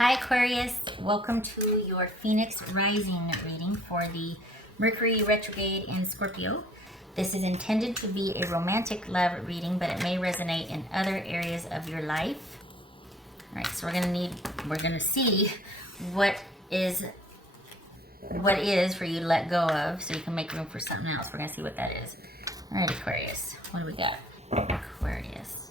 Hi Aquarius, welcome to your Phoenix Rising reading for the Mercury retrograde in Scorpio. This is intended to be a romantic love reading, but it may resonate in other areas of your life. All right, so we're gonna see what is for you to let go of, so you can make room for something else. We're gonna see what that is. All right, Aquarius, what do we got? Aquarius.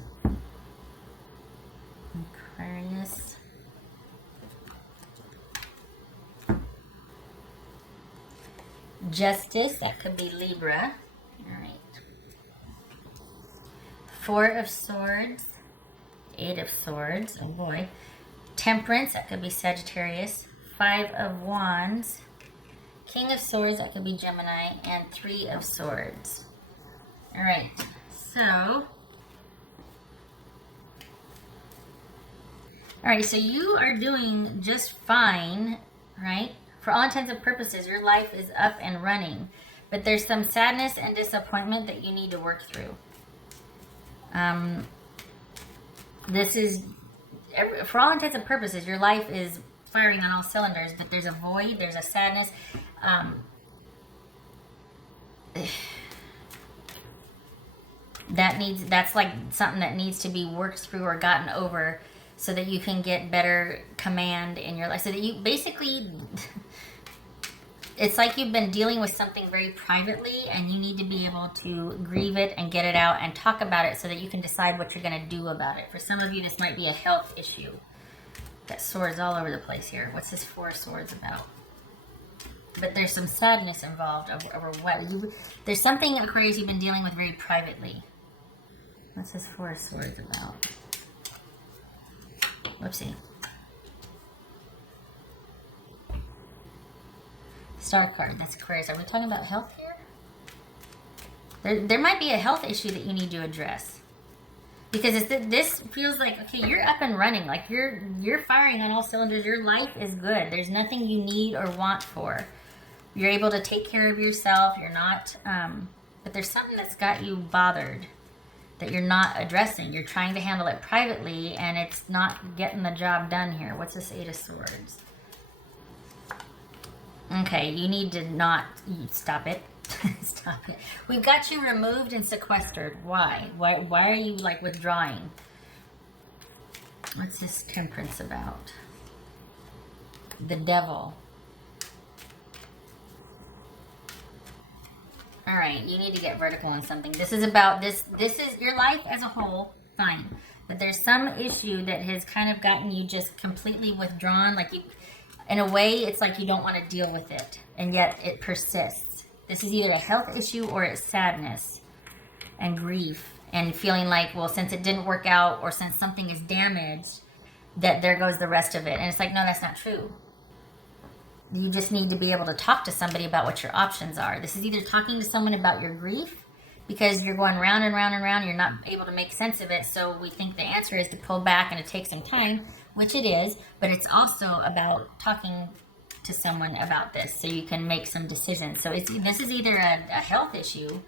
Justice, that could be Libra. All right. Four of Swords, Eight of Swords, oh boy. Temperance, that could be Sagittarius. Five of Wands, King of Swords, that could be Gemini, and Three of Swords. All right, so you are doing just fine, right? For all intents and purposes, your life is up and running, but there's some sadness and disappointment that you need to work through. This is, for all intents and purposes, your life is firing on all cylinders, but there's a void, there's a sadness. That's like something that needs to be worked through or gotten over, so that you can get better command in your life. So that you basically, it's like you've been dealing with something very privately, and you need to be able to grieve it and get it out and talk about it so that you can decide what you're going to do about it. For some of you, this might be a health issue. Got swords all over the place here. What's this Four of Swords about? But there's some sadness involved over what there's something, Aquarius, you've been dealing with very privately. What's this Four of Swords about? Whoopsie. Star card, that's Aquarius. Are we talking about health here? There might be a health issue that you need to address. Because this feels like, okay, you're up and running. Like you're firing on all cylinders. Your life is good. There's nothing you need or want for. You're able to take care of yourself. You're not, but there's something that's got you bothered that you're not addressing. You're trying to handle it privately, and it's not getting the job done here. What's this Eight of Swords? Okay, you need to not, stop it. Stop it. We've got you removed and sequestered. Why? Why are you like withdrawing? What's this Temperance about? The Devil. All right, you need to get vertical on something. This is about this is your life as a whole, fine. But there's some issue that has kind of gotten you just completely withdrawn. Like you, in a way, it's like you don't want to deal with it, and yet it persists. This is either a health issue or it's sadness and grief and feeling like, well, since it didn't work out or since something is damaged, that there goes the rest of it. And it's like, no, that's not true. You just need to be able to talk to somebody about what your options are. This is either talking to someone about your grief, because you're going round and round and round, you're not able to make sense of it, so we think the answer is to pull back and to take some time, which it is, but it's also about talking to someone about this so you can make some decisions. So this is either a health issue,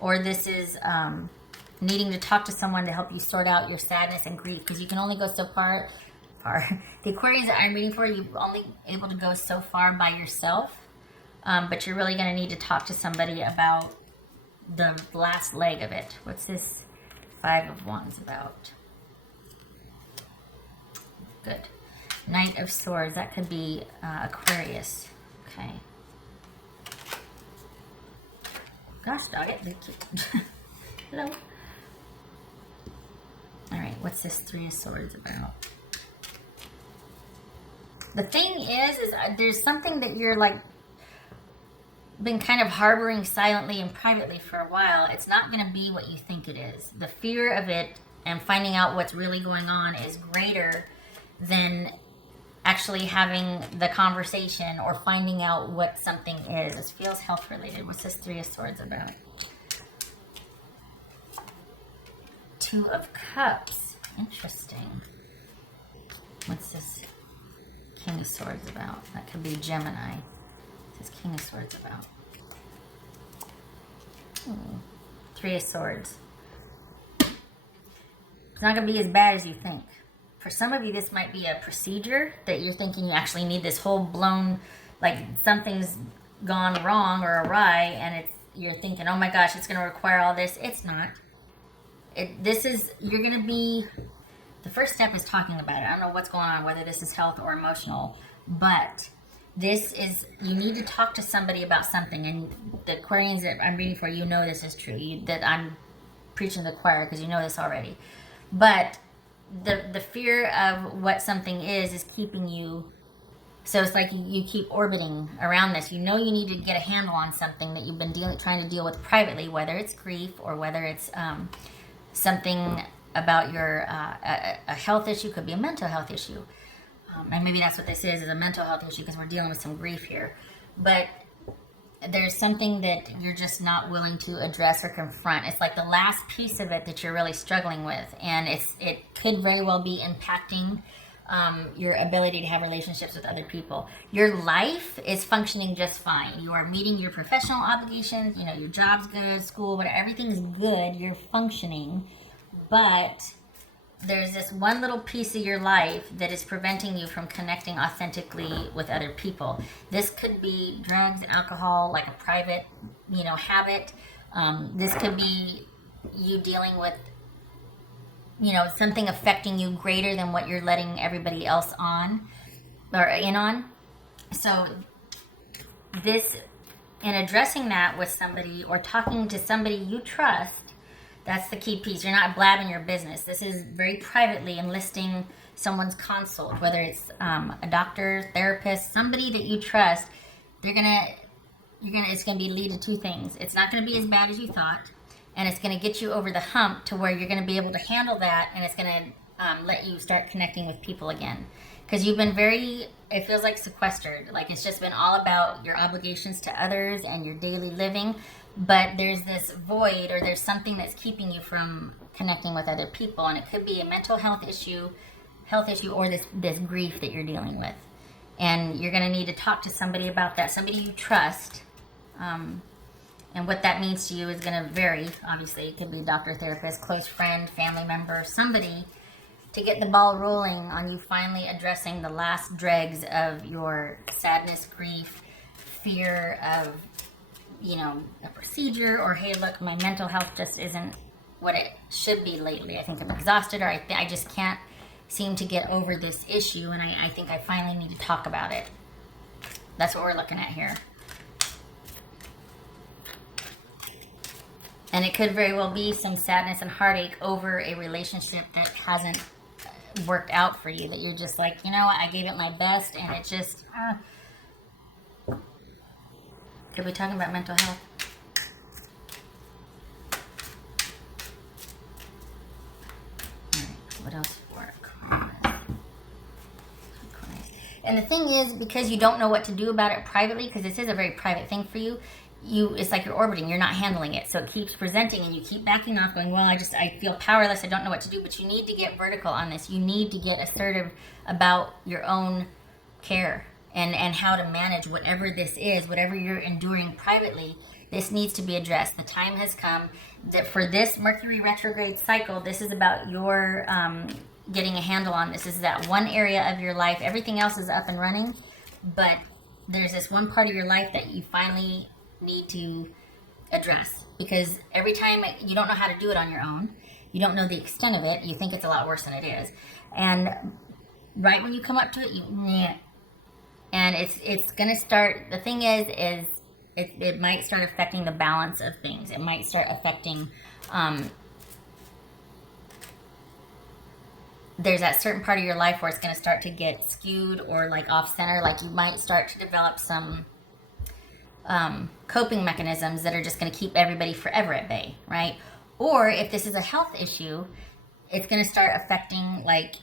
or this is needing to talk to someone to help you sort out your sadness and grief, because you can only go so far. The Aquarius that I'm reading for, you're only able to go so far by yourself, but you're really going to need to talk to somebody about the last leg of it. What's this Five of Wands about? Good. Knight of Swords, that could be Aquarius. Okay. Gosh, dog it. Hello. All right, what's this Three of Swords about? The thing is there's something that you're like been kind of harboring silently and privately for a while. It's not going to be what you think it is. The fear of it and finding out what's really going on is greater than actually having the conversation or finding out what something is. This feels health related. What's this Three of Swords about? Two of Cups. Interesting. What's this King of Swords about? That could be Gemini. What's this King of Swords about? Three of Swords. It's not going to be as bad as you think. For some of you, this might be a procedure that you're thinking you actually need this whole blown, like something's gone wrong or awry, and you're thinking, oh my gosh, it's going to require all this. It's not. You're going to be, the first step is talking about it. I don't know what's going on, whether this is health or emotional, but you need to talk to somebody about something. And the Aquarians that I'm reading for, this is true. That I'm preaching to the choir because you know this already. But the fear of what something is keeping you. So it's like you keep orbiting around this. You need to get a handle on something that you've been trying to deal with privately, whether it's grief or whether it's something about your a health issue. Could be a mental health issue. And maybe that's what this is a mental health issue because we're dealing with some grief here. But there's something that you're just not willing to address or confront. It's like the last piece of it that you're really struggling with. And it could very well be impacting your ability to have relationships with other people. Your life is functioning just fine. You are meeting your professional obligations. Your job's good, school, whatever. Everything's good. You're functioning. But there's this one little piece of your life that is preventing you from connecting authentically with other people. This could be drugs, alcohol, like a private, habit. This could be you dealing with, something affecting you greater than what you're letting everybody else on or in on. So in addressing that with somebody or talking to somebody you trust, that's the key piece. You're not blabbing your business. This is very privately enlisting someone's consult, whether it's a doctor, therapist, somebody that you trust. It's gonna lead to two things. It's not gonna be as bad as you thought, and it's gonna get you over the hump to where you're gonna be able to handle that, and it's gonna let you start connecting with people again. Because you've been it feels like sequestered. Like it's just been all about your obligations to others and your daily living. But there's this void or there's something that's keeping you from connecting with other people. And it could be a mental health issue or this grief that you're dealing with. And you're going to need to talk to somebody about that, somebody you trust. And what that means to you is going to vary. Obviously, it could be a doctor, therapist, close friend, family member, somebody to get the ball rolling on you finally addressing the last dregs of your sadness, grief, fear of a procedure, or hey, look, my mental health just isn't what it should be lately. I think I'm exhausted, or I just can't seem to get over this issue, and I think I finally need to talk about it. That's what we're looking at here. And it could very well be some sadness and heartache over a relationship that hasn't worked out for you, that you're just like, I gave it my best, and it just... Could we talk about mental health? All right, what else for Aquarius? And the thing is, because you don't know what to do about it privately, because this is a very private thing for you, it's like you're orbiting, you're not handling it. So it keeps presenting and you keep backing off going, well, I feel powerless, I don't know what to do. But you need to get vertical on this. You need to get assertive about your own care. And how to manage whatever this is, whatever you're enduring privately. This needs to be addressed. The time has come that for this Mercury retrograde cycle, this is about your getting a handle on this. This is that one area of your life. Everything else is up and running, but there's this one part of your life that you finally need to address, because every time you don't know how to do it on your own, you don't know the extent of it, you think it's a lot worse than it is, and right when you come up to it, and it's gonna start. The thing is it might start affecting the balance of things. It might start affecting. There's that certain part of your life where it's gonna start to get skewed or like off center. Like you might start to develop some coping mechanisms that are just gonna keep everybody forever at bay, right? Or if this is a health issue, it's gonna start affecting like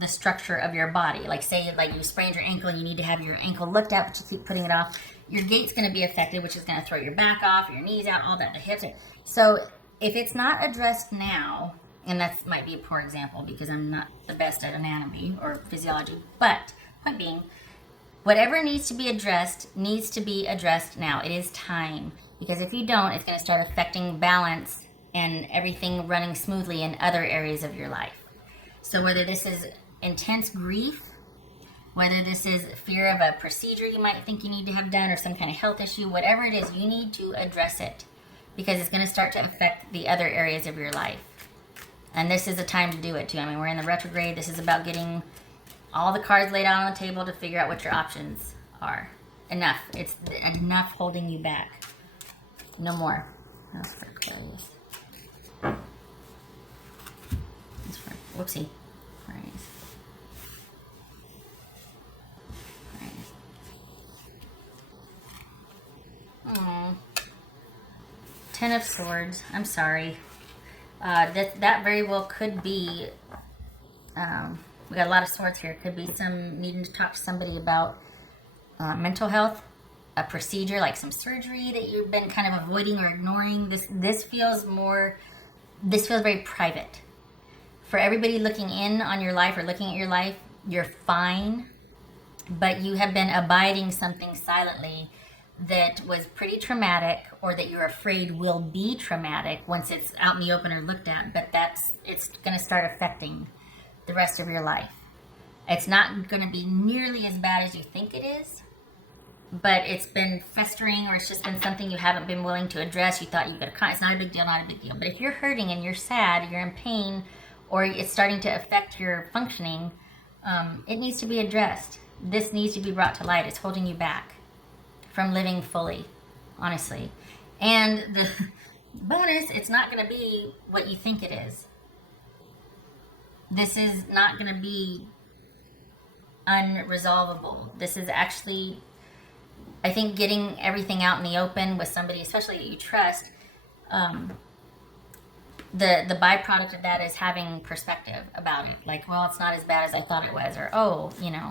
the structure of your body. Like say like you sprained your ankle and you need to have your ankle looked at, but you keep putting it off. Your gait's going to be affected, which is going to throw your back off, your knees out, all that, the hips. So if it's not addressed now, and that might be a poor example because I'm not the best at anatomy or physiology, but point being, whatever needs to be addressed now. It is time, because if you don't, it's going to start affecting balance and everything running smoothly in other areas of your life. So whether this is intense grief, whether this is fear of a procedure you might think you need to have done or some kind of health issue, whatever it is, you need to address it because it's going to start to affect the other areas of your life. And this is the time to do it too. I mean, we're in the retrograde. This is about getting all the cards laid out on the table to figure out what your options are. Enough. It's enough holding you back. No more. That's for Aquarius. That's for, whoopsie. Aquarius. Aquarius. Ten of Swords. I'm sorry. That very well could be, we got a lot of swords here. Could be some needing to talk to somebody about mental health, a procedure like some surgery that you've been kind of avoiding or ignoring. This feels very private. For everybody looking in on your life or looking at your life, you're fine, but you have been abiding something silently that was pretty traumatic, or that you're afraid will be traumatic once it's out in the open or looked at, but it's going to start affecting the rest of your life. It's not going to be nearly as bad as you think it is, but it's been festering, or it's just been something you haven't been willing to address. You thought you could, it's not a big deal, not a big deal. But if you're hurting and you're sad, you're in pain, or it's starting to affect your functioning, it needs to be addressed. This needs to be brought to light. It's holding you back from living fully, honestly. And the bonus, it's not going to be what you think it is. This is not going to be unresolvable. This is actually, I think, getting everything out in the open with somebody, especially that you trust. The byproduct of that is having perspective about it. Like, well, it's not as bad as I thought it was, or, oh, you know,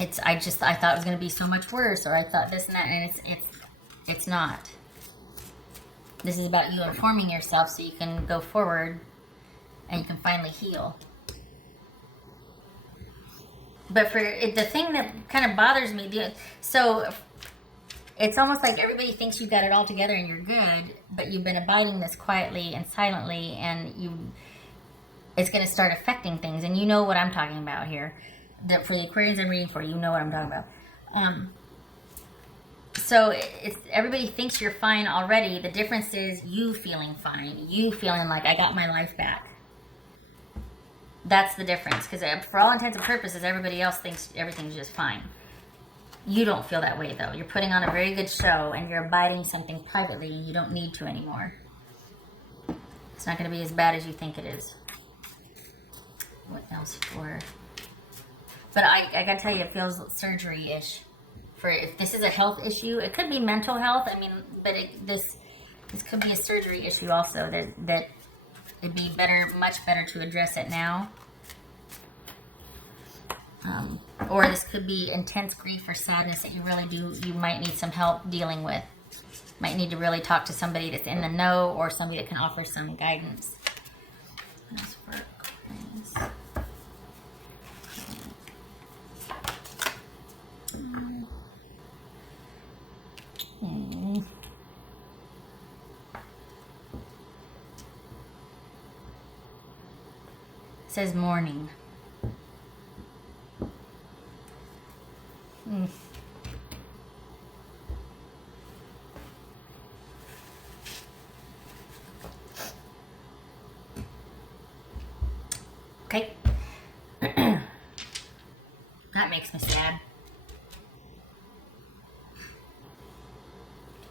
I thought it was going to be so much worse, or I thought this and that, and it's not. This is about you informing yourself so you can go forward and you can finally heal. But for the thing that kind of bothers me, so it's almost like everybody thinks you got it all together and you're good, but you've been abiding this quietly and silently, and it's going to start affecting things. And you know what I'm talking about here. For the Aquarians I'm reading for, you know what I'm talking about. So everybody thinks you're fine already. The difference is you feeling fine. You feeling like, I got my life back. That's the difference. Because for all intents and purposes, everybody else thinks everything's just fine. You don't feel that way, though. You're putting on a very good show, and you're abiding something privately. You don't need to anymore. It's not going to be as bad as you think it is. What else for... But I gotta tell you, it feels surgery-ish. For if this is a health issue, it could be mental health. I mean, but this could be a surgery issue also. That it'd be much better to address it now. Or this could be intense grief or sadness that you might need some help dealing with. Might need to really talk to somebody that's in the know, or somebody that can offer some guidance. That's for Aquarius. It says morning. Okay. That makes me sad.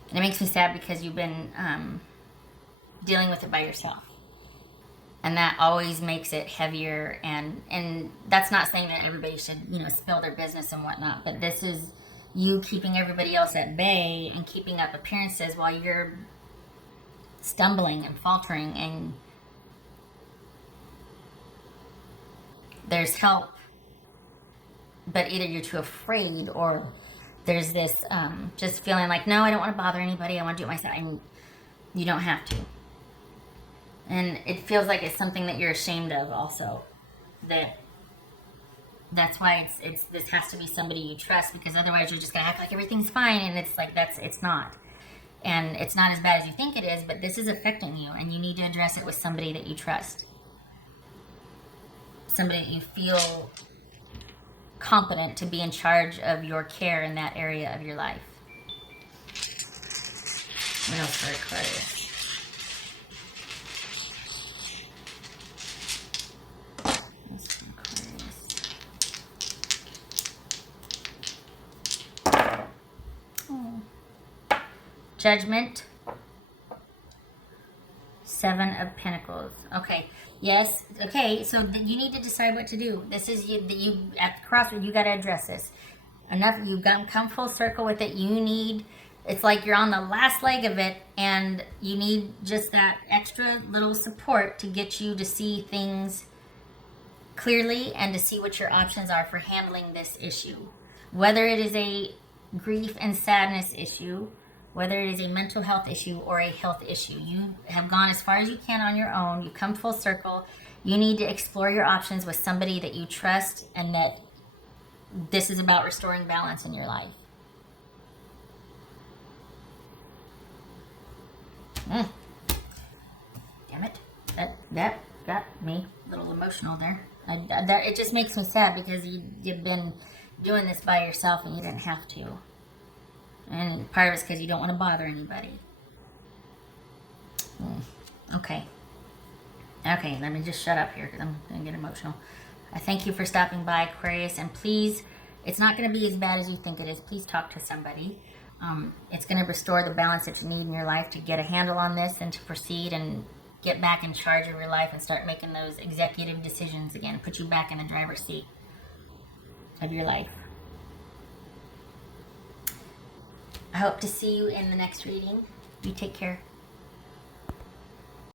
And it makes me sad because you've been dealing with it by yourself. And that always makes it heavier. And that's not saying that everybody should, spill their business and whatnot. But this is you keeping everybody else at bay and keeping up appearances while you're stumbling and faltering. And there's help. But either you're too afraid, or there's this just feeling like, no, I don't want to bother anybody. I want to do it myself. And you don't have to. And it feels like it's something that you're ashamed of also. That's why this has to be somebody you trust, because otherwise you're just going to act like everything's fine. And it's like, it's not. And it's not as bad as you think it is, but this is affecting you. And you need to address it with somebody that you trust. somebody that you feel competent to be in charge of your care in that area of your life. What else for Aquarius? Judgment. 7 of Pentacles. Okay. Yes. Okay. So you need to decide what to do. This is you at the crossroads. You got to address this. Enough. You've come full circle with it. You need. It's like you're on the last leg of it, and you need just that extra little support to get you to see things clearly and to see what your options are for handling this issue. Whether it is a grief and sadness issue, whether it is a mental health issue or a health issue. You have gone as far as you can on your own. You've come full circle. You need to explore your options with somebody that you trust, and that this is about restoring balance in your life. Damn it. That got me a little emotional there. It just makes me sad because you've been doing this by yourself and you didn't have to. And part of it's because you don't want to bother anybody. Okay. Okay, let me just shut up here because I'm going to get emotional. I thank you for stopping by, Aquarius. And please, it's not going to be as bad as you think it is. Please talk to somebody. It's going to restore the balance that you need in your life to get a handle on this and to proceed and get back in charge of your life and start making those executive decisions again. Put you back in the driver's seat of your life. I hope to see you in the next reading. You take care.